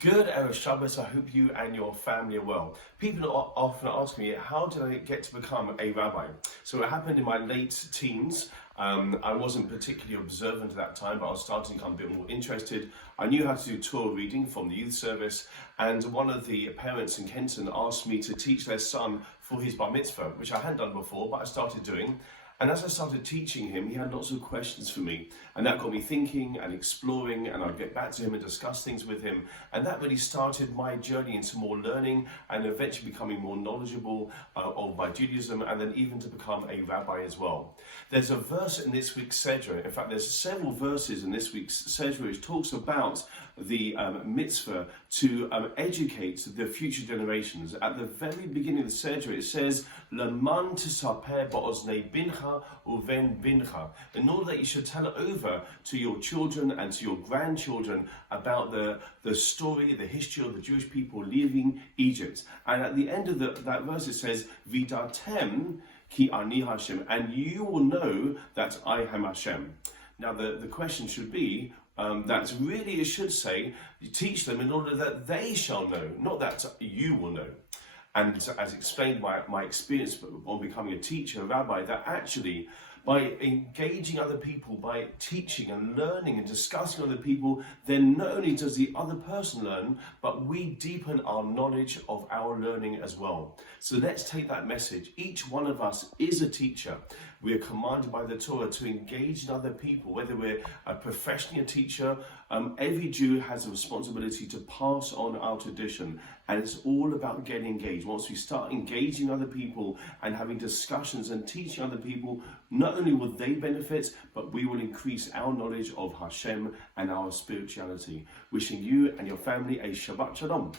Good Erev Shabbos. I hope you and your family are well. People often ask me, how did I get to become a rabbi? So it happened in my late teens. I wasn't particularly observant at that time, but I was starting to become a bit more interested. I knew how to do Torah reading from the youth service, and one of the parents in Kenton asked me to teach their son for his bar mitzvah, which I hadn't done before, but I started doing. And as I started teaching him, he had lots of questions for me. And that got me thinking and exploring, and I'd get back to him and discuss things with him. And that really started my journey into more learning and eventually becoming more knowledgeable of my Judaism, and then even to become a rabbi as well. There's a verse in this week's Sedra. In fact, there's several verses in this week's Sedra which talks about the mitzvah to educate the future generations. At the very beginning of the Sedra, it says, "Leman tisaper ba'oznei bincha uven bincha," in order that you should tell it over to your children and to your grandchildren about the story, the history of the Jewish people leaving Egypt. And at the end of that verse, it says, "Vidatem ki ani Hashem," and you will know that I am Hashem. Now, the question should be, that really it should say, you teach them in order that they shall know, not that you will know. And as explained by my experience on becoming a teacher, a rabbi, that actually by engaging other people, by teaching and learning and discussing other people, then not only does the other person learn, but we deepen our knowledge of our learning as well. So let's take that message. Each one of us is a teacher. We are commanded by the Torah to engage in other people, whether we're professionally a teacher. Every Jew has a responsibility to pass on our tradition, and it's all about getting engaged. Once we start engaging other people and having discussions and teaching other people, not only will they benefit, but we will increase our knowledge of Hashem and our spirituality. Wishing you and your family a Shabbat Shalom.